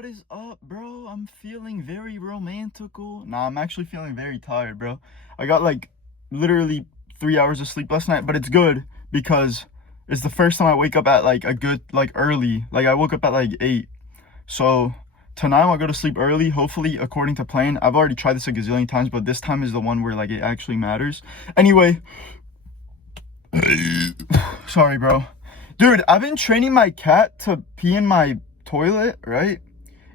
what is up, bro? I'm feeling very romantical. Nah, I'm actually feeling very tired, bro. I got like literally 3 hours of sleep last night, but it's good because it's the first time I wake up at like a good, like early. Like I woke up at like 8. So tonight I'll go to sleep early, hopefully according to plan. I've already tried this a gazillion times, but this time is the one where like it actually matters. Anyway, sorry, bro. Dude, I've been training my cat to pee in my toilet, right?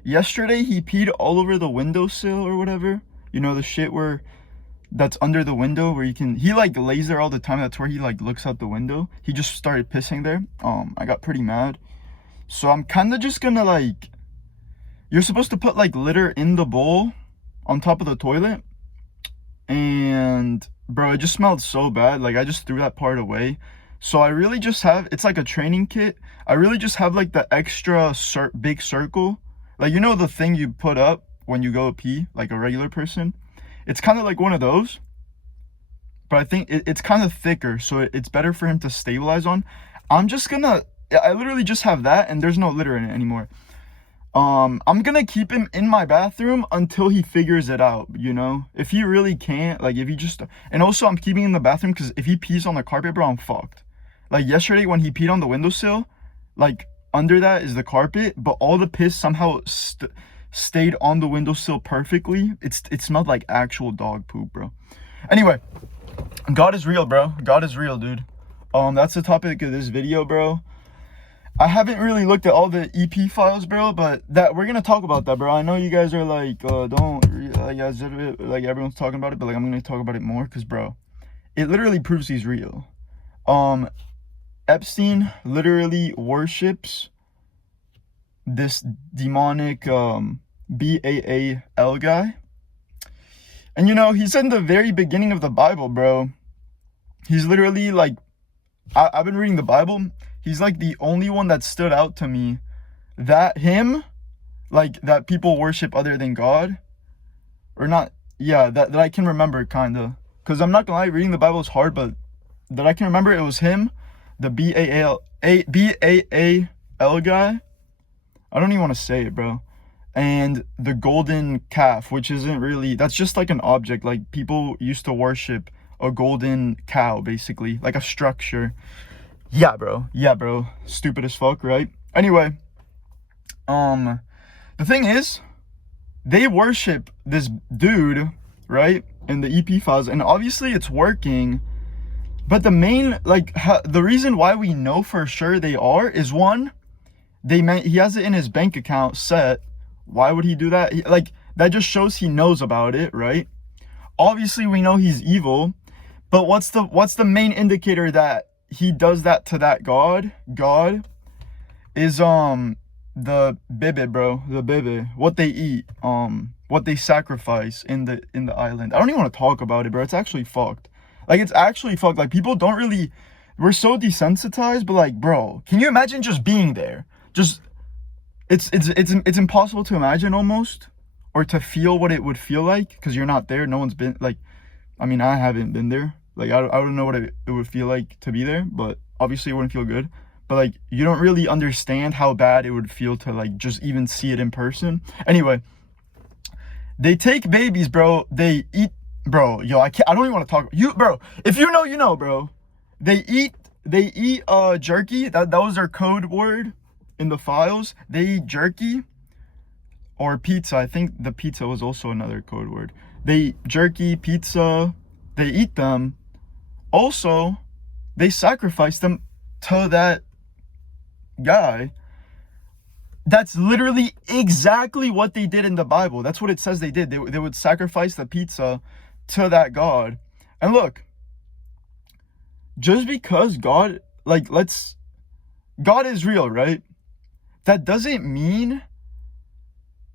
Yesterday he peed all over the windowsill or whatever. You know, the shit where that's under the window where he like lays there all the time. That's where he like looks out the window. He just started pissing there. I got pretty mad. So I'm kind of just gonna like, you're supposed to put like litter in the bowl on top of the toilet. And bro, it just smelled so bad. Like I just threw that part away. So I really just have, it's like a training kit. I really just have like the extra big circle. Like, you know, the thing you put up when you go pee, like a regular person. It's kind of like one of those. But I think it's kind of thicker, so it's better for him to stabilize on. I literally just have that, and there's no litter in it anymore. I'm gonna keep him in my bathroom until he figures it out, you know? If he really can't, like if he just, and also I'm keeping him in the bathroom because if he pees on the carpet, bro, I'm fucked. Like yesterday when he peed on the windowsill, like under that is the carpet, but all the piss somehow stayed on the windowsill perfectly. It smelled like actual dog poop, bro. Anyway, God is real, bro. God is real, dude. That's the topic of this video, bro. I haven't really looked at all the EP files, bro, but that we're gonna talk about that, bro. I know you guys are like, like everyone's talking about it, but like I'm gonna talk about it more, cause bro, it literally proves he's real. Epstein literally worships this demonic Baal guy, and you know he's in the very beginning of the Bible, bro. He's literally like, I've been reading the Bible. He's like the only one that stood out to me that people worship other than God, or not. Yeah, that I can remember, kind of, because I'm not gonna lie, reading the Bible is hard, but that I can remember, it was him, the Baal guy. I don't even want to say it, bro. And the golden calf, which isn't really, that's just like an object. Like people used to worship a golden cow, basically, like a structure. Yeah, bro. Stupid as fuck, right? Anyway, the thing is, they worship this dude, right, in the EP files, and obviously it's working. But the main, the reason why we know for sure they are is, one, he has it in his bank account set. Why would he do that? That just shows he knows about it, right? Obviously, we know he's evil, but what's the main indicator that he does that to that God is the bebe, bro. The bebe, what they eat, what they sacrifice in the island. I don't even want to talk about it, bro. It's actually fucked. Like, it's actually fucked. Like, people don't really, we're so desensitized, but like, bro, can you imagine just being there? Just, it's impossible to imagine almost, or to feel what it would feel like, because you're not there. No one's been, like, I mean, I haven't been there. Like, I don't know what it would feel like to be there, but obviously it wouldn't feel good. But like, you don't really understand how bad it would feel to like just even see it in person. Anyway, they take babies, bro. They eat, bro. Yo, I don't even want to talk. Bro, if you know, you know, bro. They eat jerky. That was their code word in the files. They eat jerky or pizza. I think the pizza was also another code word. They eat jerky, pizza. They eat them. Also, they sacrifice them to that guy. That's literally exactly what they did in the Bible. That's what it says they did. They would sacrifice the pizza to that God. And look, just because God is real, right? That doesn't mean,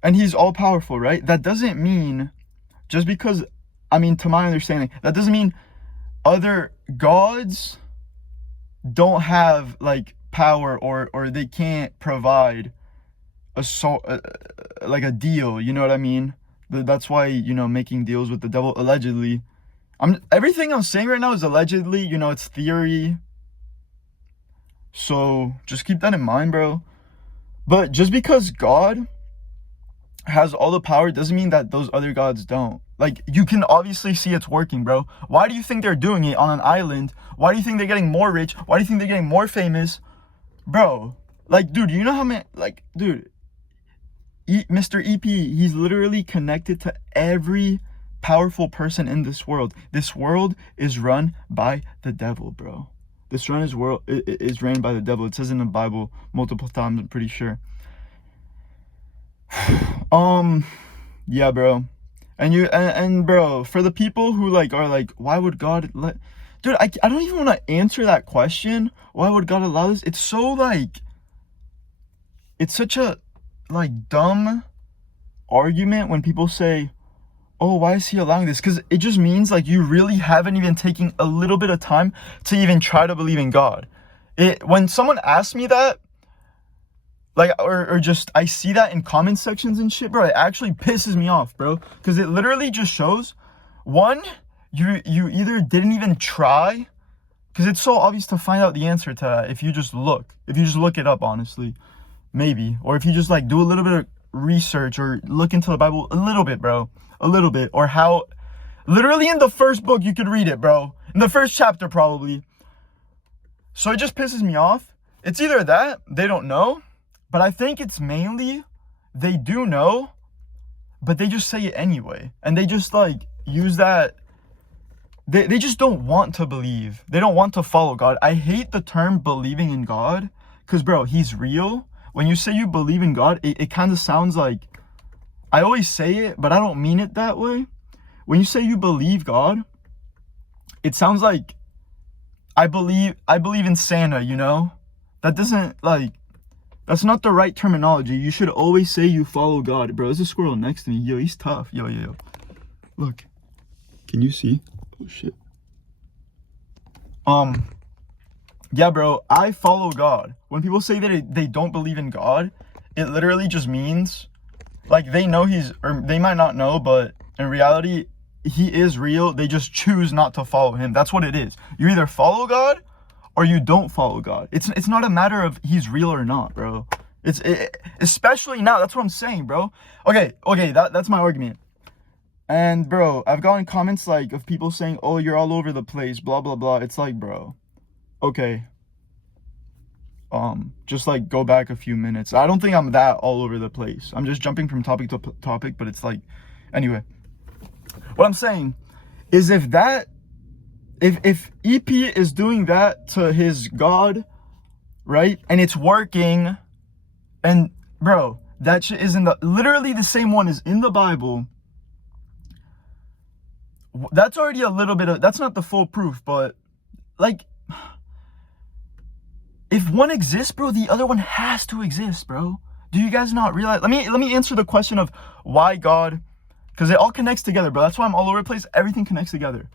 and he's all powerful, right? That doesn't mean, just because, I mean, to my understanding, that doesn't mean other gods don't have like power, or they can't provide like a deal, you know what I mean? That's why, you know, making deals with the devil, allegedly. Everything I'm saying right now is allegedly, you know, it's theory. So just keep that in mind, bro. But just because God has all the power doesn't mean that those other gods don't. Like, you can obviously see it's working, bro. Why do you think they're doing it on an island? Why do you think they're getting more rich? Why do you think they're getting more famous? Bro, like, dude, you know how many, like, dude, Mr. EP, he's literally connected to every powerful person in this world. This world is run by the devil, bro. This run is world is ran by the devil. It says in the Bible multiple times, I'm pretty sure. Yeah, bro. And bro, for the people who like are like, why would God let, dude, I don't even want to answer that question. Why would God allow this? It's so like, it's such a like dumb argument when people say, oh, why is he allowing this? Because it just means like you really haven't even taken a little bit of time to even try to believe in God. When someone asks me that, like, or just I see that in comment sections and shit, bro, it actually pisses me off, bro, because it literally just shows, one, you either didn't even try, because it's so obvious to find out the answer to that if you just look it up, honestly, maybe, or if you just like do a little bit of research or look into the Bible a little bit, bro, a little bit, or how literally in the first book you could read it, bro, in the first chapter probably. So it just pisses me off. It's either that they don't know, but I think it's mainly they do know, but they just say it anyway. And they just like use that. They just don't want to believe. They don't want to follow God. I hate the term believing in God because, bro, he's real. When you say you believe in God, it kind of sounds like, I always say it, but I don't mean it that way. When you say you believe God, it sounds like I believe in Santa, you know? That doesn't like, that's not the right terminology. You should always say you follow God. Bro, there's a squirrel next to me. Yo, he's tough. Yo. Look. Can you see? Oh, shit. Yeah, bro, I follow God. When people say that they don't believe in God, it literally just means, like, they know or they might not know, but in reality, he is real. They just choose not to follow him. That's what it is. You either follow God or you don't follow God. It's not a matter of he's real or not, bro. Especially now. That's what I'm saying, bro. Okay, that's my argument. And bro, I've gotten comments like of people saying, "Oh, you're all over the place, blah blah blah." It's like, bro, okay. Just like go back a few minutes. I don't think I'm that all over the place. I'm just jumping from topic to topic, but it's like, anyway. What I'm saying is if EP is doing that to his God, right? And it's working, and bro, that shit is literally the same one is in the Bible. That's already a little bit of, that's not the full proof, but like, if one exists, bro, the other one has to exist, bro. Do you guys not realize? Let me answer the question of why God, because it all connects together, bro. That's why I'm all over the place. Everything connects together.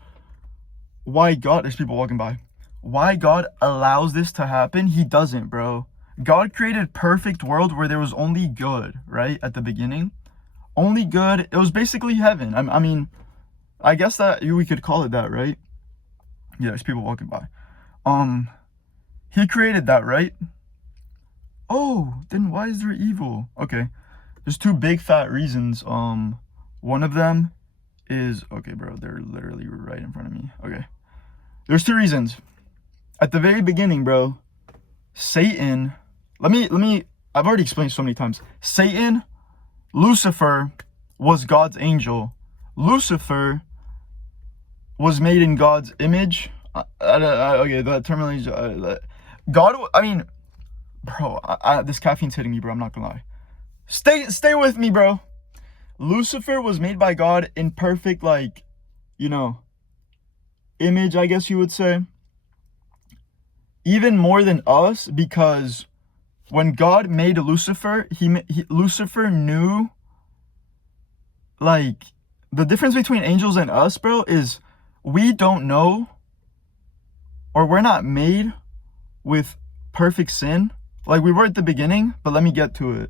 Why God, there's people walking by. Why God allows this to happen? He doesn't, bro. God created perfect world where there was only good, right? At the beginning. Only good. It was basically heaven. I mean, I guess that we could call it that, right? Yeah, there's people walking by. He created that, right? Oh, then why is there evil? Okay. There's two big fat reasons. One of them is, okay, bro, they're literally right in front of me. Okay. There's two reasons. At the very beginning, bro, Satan, I've already explained so many times. Satan, Lucifer was God's angel. Lucifer was made in God's image. Okay, that terminology, God, I mean, bro, this caffeine's hitting me, bro. I'm not gonna lie. Stay with me, bro. Lucifer was made by God in perfect, like, you know, image, I guess you would say. Even more than us, because when God made Lucifer, Lucifer knew, like, the difference between angels and us, bro, is we don't know, or we're not made with perfect sin. Like, we were at the beginning, but let me get to it.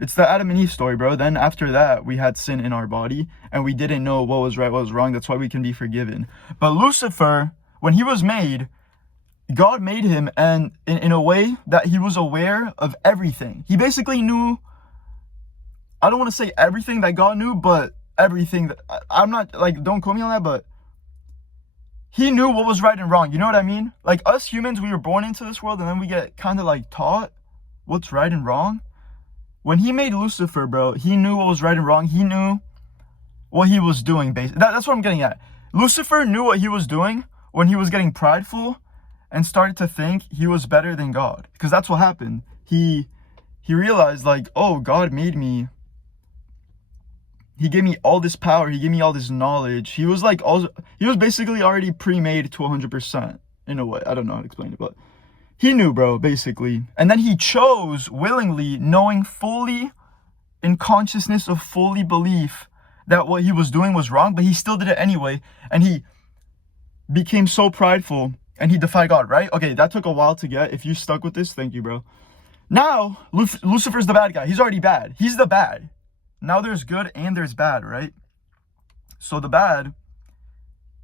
It's the Adam and Eve story, bro. Then after that, we had sin in our body, and we didn't know what was right, what was wrong. That's why we can be forgiven. But Lucifer, when he was made, God made him, and in a way that he was aware of everything. He basically knew I don't want to say everything that God knew, but everything that I'm not like, don't quote me on that, but he knew what was right and wrong. You know what I mean? Like us humans, we were born into this world and then we get kind of like taught what's right and wrong. When he made Lucifer, bro, he knew what was right and wrong. He knew what he was doing. That's what I'm getting at. Lucifer knew what he was doing when he was getting prideful and started to think he was better than God. Because that's what happened. He realized like, oh, God made me. He gave me all this power. He gave me all this knowledge. He was like, he was basically already pre-made to 100% in a way. I don't know how to explain it, but he knew, bro, basically. And then he chose willingly, knowing fully in consciousness of fully belief that what he was doing was wrong, but he still did it anyway. And he became so prideful and he defied God, right? Okay, that took a while to get. If you stuck with this, thank you, bro. Now, Lucifer's the bad guy. He's already bad. He's the bad. Now there's good and there's bad, right? So the bad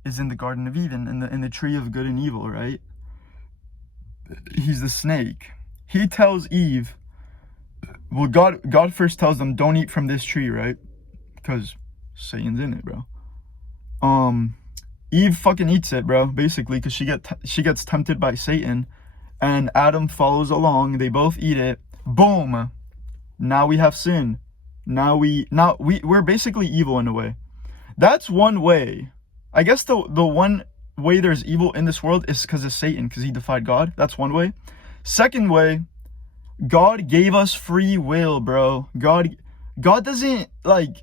is in the Garden of Eden, in the tree of good and evil, right? He's the snake. He tells Eve, well, God first tells them, don't eat from this tree, right? Because Satan's in it, bro. Eve fucking eats it, bro, basically, because she gets tempted by Satan, and Adam follows along. They both eat it. Boom. Now we have sin. Now we're basically evil in a way. That's one way. I guess the one way there's evil in this world is because of Satan, because he defied God. That's one way. Second way, God gave us free will, bro. God doesn't, like,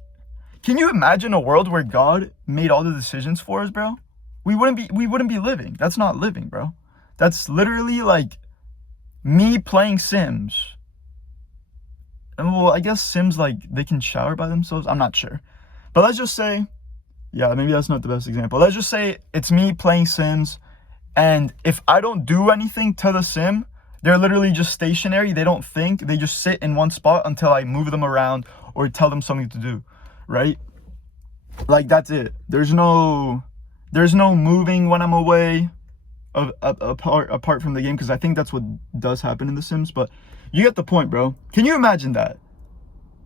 can you imagine a world where God made all the decisions for us, bro? We wouldn't be living. That's not living, bro. That's literally like me playing Sims. And well, I guess Sims, like, they can shower by themselves. I'm not sure. But let's just say, yeah, maybe that's not the best example. Let's just say it's me playing Sims, and if I don't do anything to the Sim, they're literally just stationary. They don't think. They just sit in one spot until I move them around or tell them something to do, right? Like, that's it. There's no moving when I'm away apart from the game, because I think that's what does happen in The Sims, but you get the point, bro. Can you imagine that?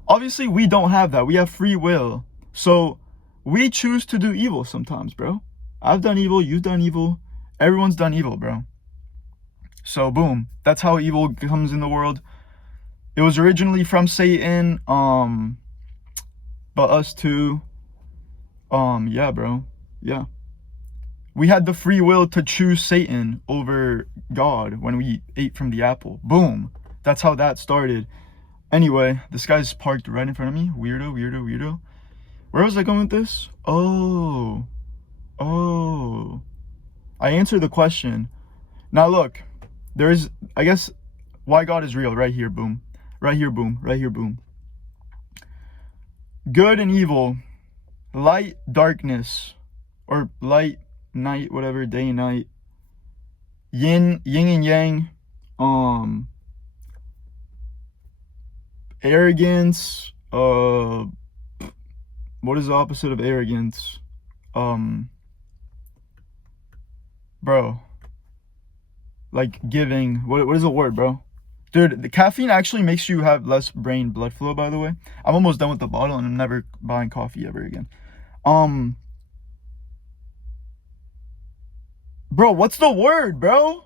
Obviously, we don't have that. We have free will. So we choose to do evil sometimes, bro. I've done evil. You've done evil. Everyone's done evil, bro. So boom. That's how evil comes in the world. It was originally from Satan. But us too. Yeah, bro. Yeah. We had the free will to choose Satan over God when we ate from the apple. Boom. That's how that started. Anyway, this guy's parked right in front of me. Weirdo. Where was I going with this? Oh. I answered the question. Now look, there's, I guess, why God is real. Right here, boom. Right here, boom. Good and evil. Light, darkness. Or light, night, whatever, day and night. Yin and yang. Arrogance. What is the opposite of arrogance? Bro. Like giving. What is the word, bro? Dude, the caffeine actually makes you have less brain blood flow, by the way. I'm almost done with the bottle and I'm never buying coffee ever again. Bro, what's the word, bro?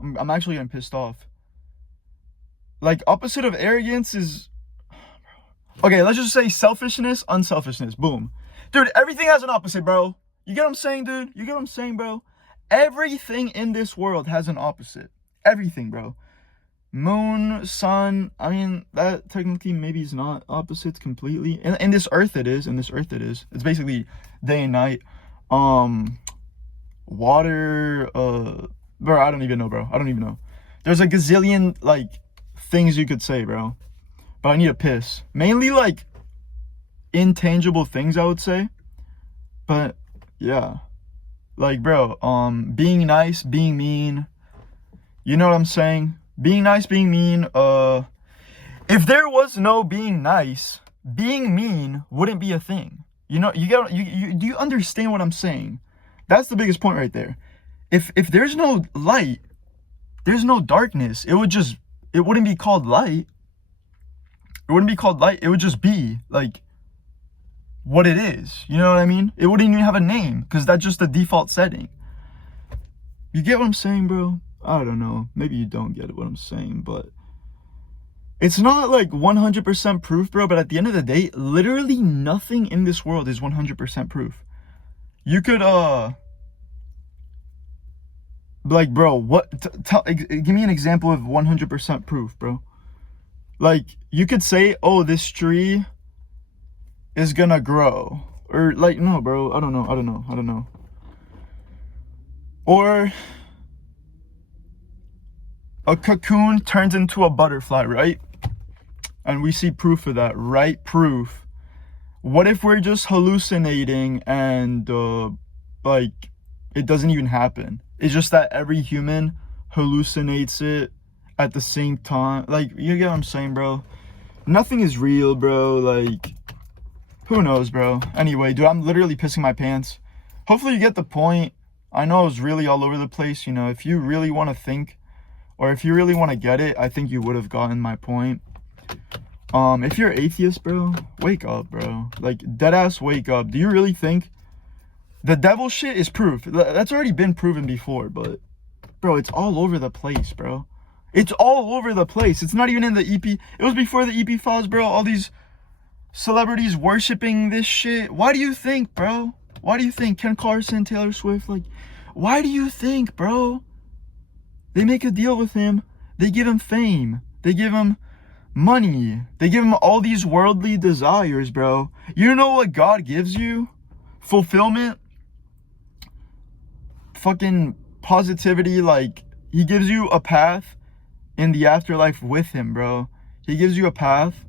I'm actually getting pissed off. Like, opposite of arrogance is... Okay, let's just say selfishness, unselfishness. Boom. Dude, everything has an opposite, bro. You get what I'm saying, dude? You get what I'm saying, bro? Everything in this world has an opposite. Everything, bro. Moon, sun, I mean, that technically maybe is not opposites completely. In this earth it is. It's basically day and night. Water, bro, I don't even know. There's a gazillion, like, things you could say, bro. But I need a piss. Mainly, like, intangible things, I would say. But, yeah. Like, bro, being nice, being mean. You know what I'm saying? Being nice, being mean. If there was no being nice, being mean wouldn't be a thing. You know, do you understand what I'm saying? That's the biggest point right there. If there's no light, there's no darkness. It wouldn't be called light. It It wouldn't be called light. It would just be like what it is. You know what I mean? It wouldn't even have a name because that's just the default setting. You get what I'm saying, bro? I don't know. Maybe you don't get what I'm saying, but it's not like 100% proof, bro. But at the end of the day, literally nothing in this world is 100% proof. You could, like, bro, what? Give me an example of 100% proof, bro. Like, you could say, oh, this tree is gonna grow. Or, like, no, bro. I don't know. Or a cocoon turns into a butterfly, right? And we see proof of that, right? Proof. What if we're just hallucinating and, like, it doesn't even happen? It's just that every human hallucinates it at the same time. Like, you get what I'm saying, bro? Nothing is real, bro. Like, who knows, bro? Anyway, dude, I'm literally pissing my pants. Hopefully you get the point. I know I was really all over the place. You know, if you really want to think, or if you really want to get it, I think you would have gotten my point. If you're atheist, bro, wake up, bro. Like, deadass, wake up. Do you really think the devil shit is proof? That's already been proven before, but, bro, it's all over the place, bro. It's all over the place. It's not even in the EP. It was before the EP files, bro. All these celebrities worshiping this shit. Why do you think, bro? Why do you think Ken Carson, Taylor Swift, like, why do you think, bro? They make a deal with him. They give him fame. They give him money. They give him all these worldly desires, bro. You know what God gives you? Fulfillment. Fucking positivity. Like, he gives you a path in the afterlife with him, bro. He gives you a path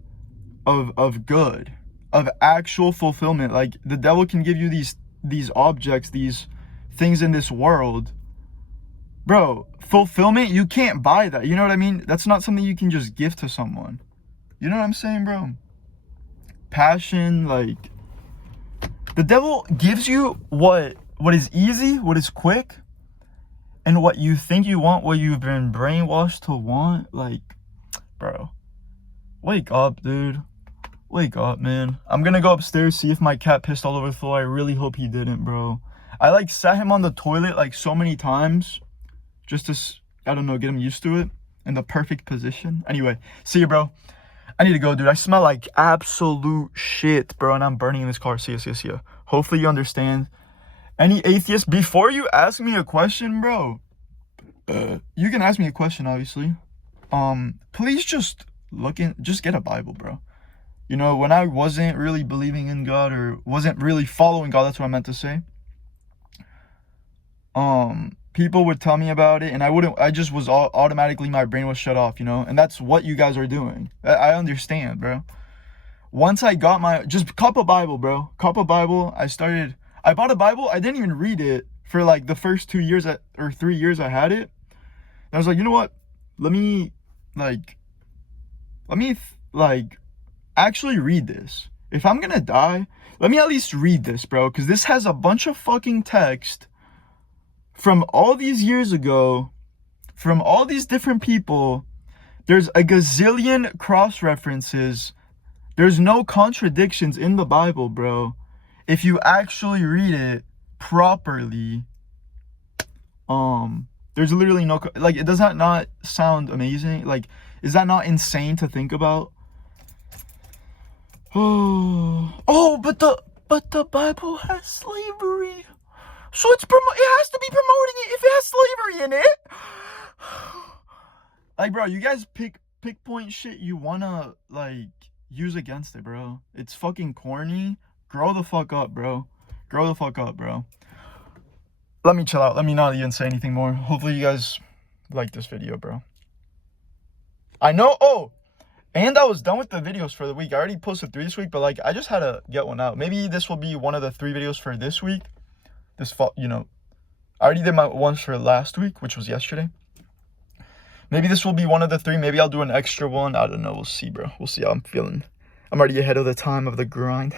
of good, of actual fulfillment. Like, the devil can give you these objects, these things in this world, bro. Fulfillment, you can't buy that. You know what I mean? That's not something you can just give to someone. You know what I'm saying, bro? Passion, like, the devil gives you what is easy, what is quick, and what you think you want, what you've been brainwashed to want. Like, bro, wake up, dude. Wake up, man. I'm gonna go upstairs, see if my cat pissed all over the floor. I really hope he didn't, bro. I, like, sat him on the toilet, like, so many times just to, I don't know, get him used to it in the perfect position. Anyway, see you, bro. I need to go, dude. I smell like absolute shit, bro, and I'm burning in this car. See ya. Hopefully you understand. Any atheist, before you ask me a question, bro, you can ask me a question, obviously. Please just get a Bible, bro. You know, when I wasn't really believing in God or wasn't really following God, that's what I meant to say. People would tell me about it, and I just was automatically, my brain was shut off, you know, and that's what you guys are doing. I understand, bro. Once I got just cop a Bible, bro. Cop a Bible. I bought a Bible. I didn't even read it for like the first 2 years or 3 years I had it. And I was like, you know what? Let me actually read this. If I'm gonna die, let me at least read this, bro, because this has a bunch of fucking text from all these years ago, from all these different people. There's a gazillion cross references. There's no contradictions in the Bible, bro. If you actually read it properly, there's literally no, like, does that not sound amazing? Like, is that not insane to think about? Oh, but the Bible has slavery. So it has to be promoting it if it has slavery in it. Like, bro, you guys pick point shit you wanna, like, use against it, bro. It's fucking corny. Grow the fuck up, bro. Grow the fuck up, bro. Let me chill out. Let me not even say anything more. Hopefully you guys like this video, bro. I know. Oh, and I was done with the videos for the week. I already posted 3 this week, but, like, I just had to get one out. Maybe this will be one of the 3 videos for this week. You know, I already did my ones for last week, which was yesterday. Maybe this will be one of the 3. Maybe I'll do an extra one. I don't know. We'll see, bro. We'll see how I'm feeling. I'm already ahead of the time of the grind.